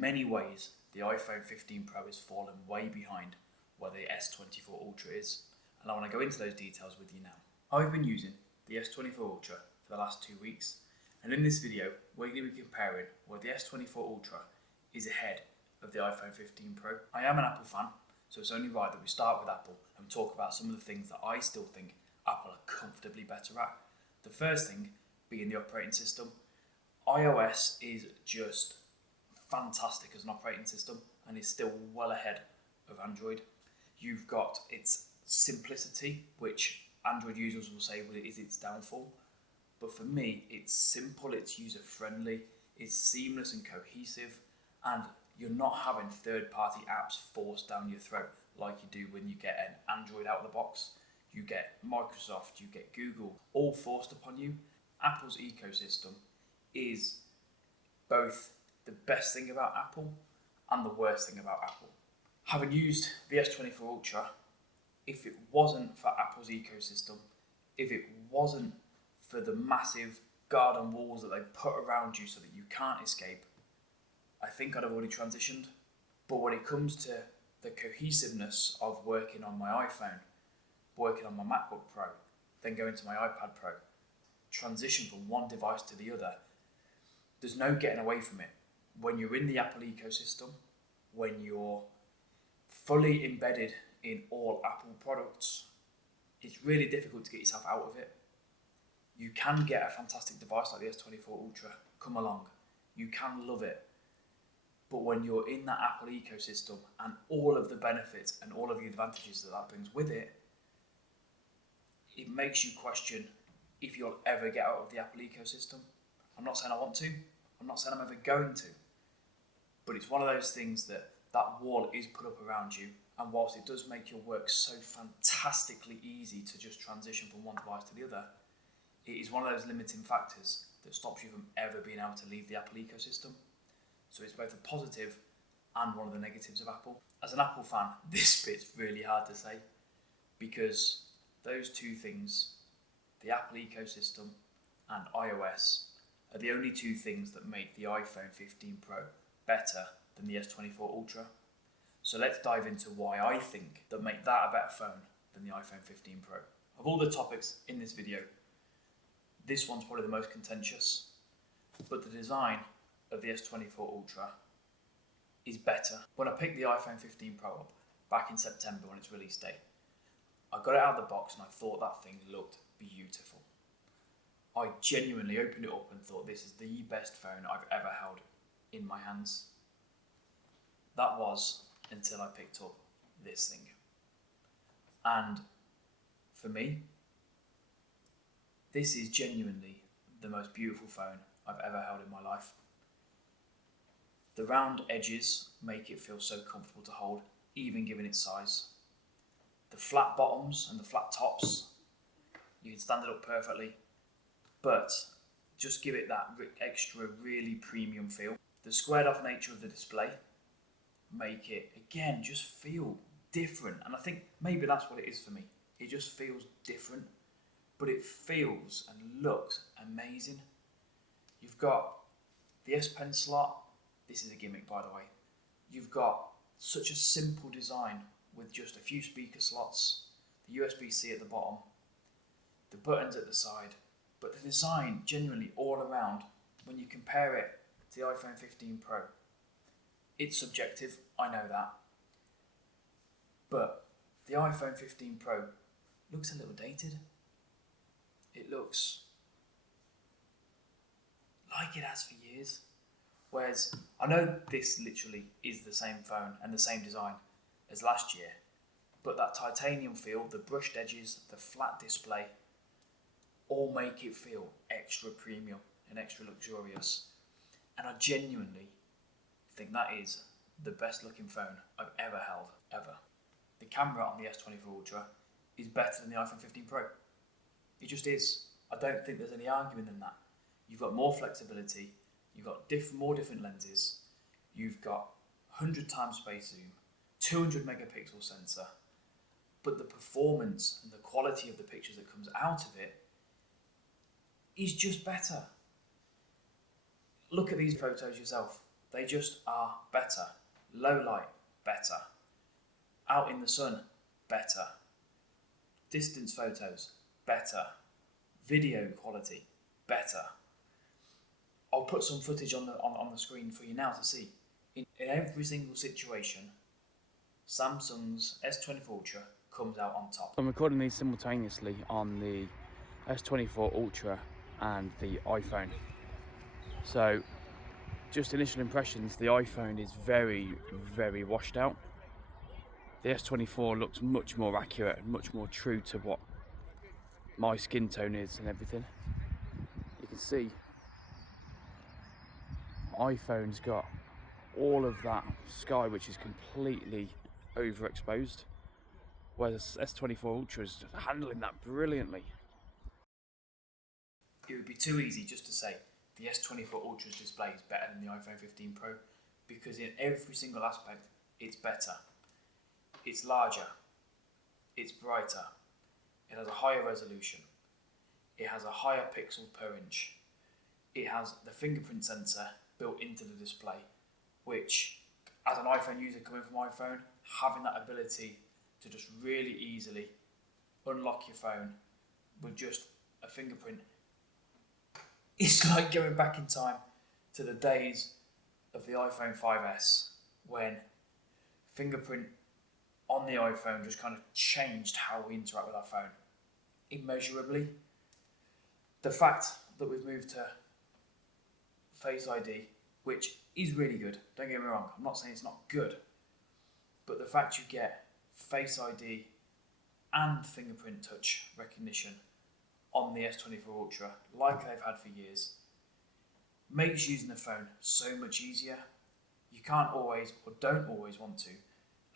in many ways, the iPhone 15 Pro has fallen way behind where the S24 Ultra is, and I want to go into those details with you now. I've been using the S24 Ultra for the last 2 weeks, and in this video we're going to be comparing where the S24 Ultra is ahead of the iPhone 15 Pro. I am an Apple fan, so it's only right that we start with Apple and talk about some of the things that I still think Apple are comfortably better at. The first thing being the operating system. iOS is just fantastic as an operating system and is still well ahead of Android. You've got its simplicity, which Android users will say is its downfall. But for me, it's simple, it's user-friendly, it's seamless and cohesive, and you're not having third-party apps forced down your throat like you do when you get an Android out of the box. You get Microsoft, you get Google, all forced upon you. Apple's ecosystem is both the best thing about Apple and the worst thing about Apple. Having used the S24 Ultra, if it wasn't for Apple's ecosystem, if it wasn't for the massive garden walls that they put around you so that you can't escape, I think I'd have already transitioned. But when it comes to the cohesiveness of working on my iPhone, working on my MacBook Pro, then going to my iPad Pro, transition from one device to the other, there's no getting away from it. When you're in the Apple ecosystem, when you're fully embedded in all Apple products, it's really difficult to get yourself out of it. You can get a fantastic device like the S24 Ultra come along. You can love it. But when you're in that Apple ecosystem and all of the benefits and all of the advantages that brings with it, it makes you question if you'll ever get out of the Apple ecosystem. I'm not saying I want to. I'm not saying I'm ever going to. But it's one of those things that wall is put up around you, and whilst it does make your work so fantastically easy to just transition from one device to the other, it is one of those limiting factors that stops you from ever being able to leave the Apple ecosystem. So it's both a positive and one of the negatives of Apple. As an Apple fan, this bit's really hard to say, because those two things, the Apple ecosystem and iOS, are the only two things that make the iPhone 15 Pro better than the S24 Ultra. So let's dive into why I think that make that a better phone than the iPhone 15 Pro. Of all the topics in this video, this one's probably the most contentious, but the design of the S24 Ultra is better. When I picked the iPhone 15 Pro up back in September on its release date, I got it out of the box and I thought that thing looked beautiful. I genuinely opened it up and thought this is the best phone I've ever held in my hands. That was until I picked up this thing. And for me, this is genuinely the most beautiful phone I've ever held in my life. The round edges make it feel so comfortable to hold, even given its size. The flat bottoms and the flat tops, you can stand it up perfectly, but just give it that extra really premium feel. The squared off nature of the display make it, again, just feel different. And I think maybe that's what it is for me. It just feels different, but it feels and looks amazing. You've got the S Pen slot. This is a gimmick, by the way. You've got such a simple design with just a few speaker slots, the USB-C at the bottom, the buttons at the side, but the design genuinely all around, when you compare it to the iPhone 15 Pro, it's subjective, I know that, but the iPhone 15 Pro looks a little dated. It looks like it has for years. Whereas I know this literally is the same phone and the same design as last year, but that titanium feel, the brushed edges, the flat display, all make it feel extra premium and extra luxurious. And I genuinely think that is the best looking phone I've ever held, ever. The camera on the S24 Ultra is better than the iPhone 15 Pro. It just is. I don't think there's any arguing in that. You've got more flexibility, you've got more different lenses, you've got 100 times space zoom, 200 megapixel sensor, but the performance and the quality of the pictures that comes out of it is just better. Look at these photos yourself. They just are better. Low light, better. Out in the sun, better. Distance photos, better. Video quality, better. I'll put some footage on the screen for you now to see. In every single situation, Samsung's S24 Ultra comes out on top. I'm recording these simultaneously on the S24 Ultra and the iPhone. So, just initial impressions, the iPhone is very, very washed out. The S24 looks much more accurate and much more true to what my skin tone is and everything. You can see iPhone's got all of that sky which is completely overexposed, whereas S24 Ultra is just handling that brilliantly. It would be too easy just to say the S24 Ultra's display is better than the iPhone 15 Pro, because in every single aspect it's better. It's larger, it's brighter, it has a higher resolution, it has a higher pixel per inch, it has the fingerprint sensor built into the display, which, as an iPhone user coming from iPhone, having that ability to just really easily unlock your phone with just a fingerprint, it's like going back in time to the days of the iPhone 5S, when fingerprint on the iPhone just kind of changed how we interact with our phone immeasurably. The fact that we've moved to Face ID, which is really good, don't get me wrong, I'm not saying it's not good, but the fact you get Face ID and fingerprint touch recognition on the S24 Ultra, like they've had for years, makes using the phone so much easier. You can't always, or don't always want to,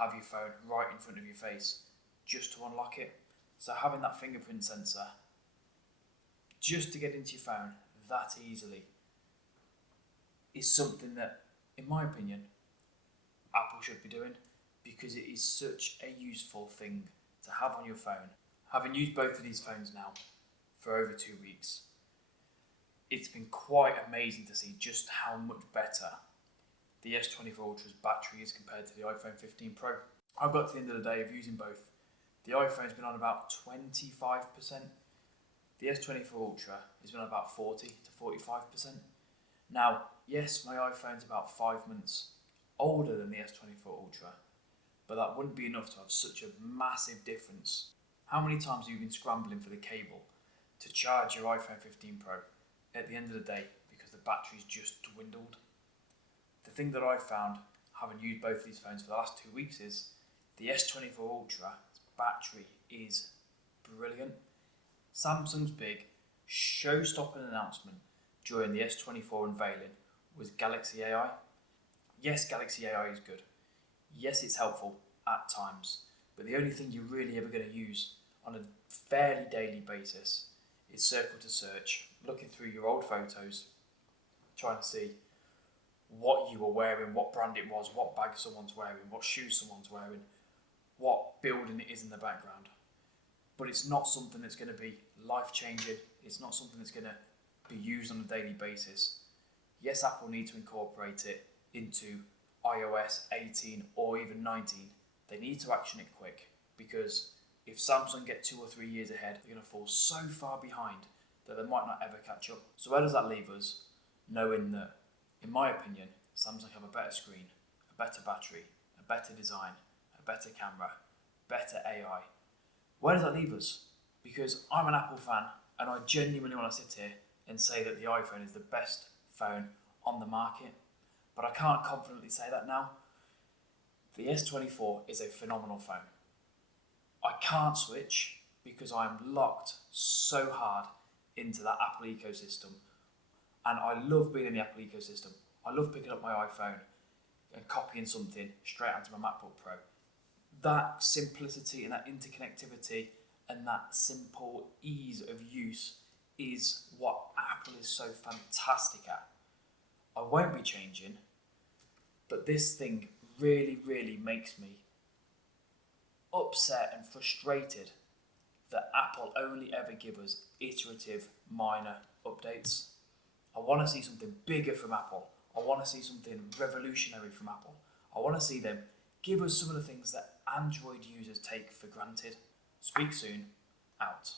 have your phone right in front of your face just to unlock it. So having that fingerprint sensor just to get into your phone that easily is something that, in my opinion, Apple should be doing, because it is such a useful thing to have on your phone. Having used both of these phones now for over 2 weeks, it's been quite amazing to see just how much better the S24 Ultra's battery is compared to the iPhone 15 Pro. I've got to the end of the day of using both. The iPhone's been on about 25%. The S24 Ultra has been on about 40 to 45%. Now, yes, my iPhone's about 5 months older than the S24 Ultra, but that wouldn't be enough to have such a massive difference. How many times have you been scrambling for the cable to charge your iPhone 15 Pro at the end of the day because the battery's just dwindled? The thing that I've found, having used both of these phones for the last 2 weeks, is the S24 Ultra's battery is brilliant. Samsung's big show-stopping announcement during the S24 unveiling was Galaxy AI. Yes, Galaxy AI is good. Yes, it's helpful at times, but the only thing you're really ever going to use on a fairly daily basis is Circle to Search, looking through your old photos, trying to see what you were wearing, what brand it was, what bag someone's wearing, what shoes someone's wearing, what building it is in the background. But it's not something that's going to be life-changing. It's not something that's going to be used on a daily basis. Yes, Apple need to incorporate it into iOS 18 or even 19. They need to action it quick, because if Samsung get 2 or 3 years ahead, they're going to fall so far behind that they might not ever catch up. So where does that leave us? Knowing that, in my opinion, Samsung have a better screen, a better battery, a better design, a better camera, better AI. Where does that leave us? Because I'm an Apple fan, and I genuinely want to sit here and say that the iPhone is the best phone on the market, but I can't confidently say that now. The S24 is a phenomenal phone. I can't switch because I'm locked so hard into that Apple ecosystem, and I love being in the Apple ecosystem. I love picking up my iPhone and copying something straight onto my MacBook Pro. That simplicity and that interconnectivity and that simple ease of use is what Apple is so fantastic at. I won't be changing, but this thing really, really makes me upset and frustrated that Apple only ever give us iterative, minor updates. I want to see something bigger from Apple. I want to see something revolutionary from Apple. I want to see them give us some of the things that Android users take for granted. Speak soon. Out.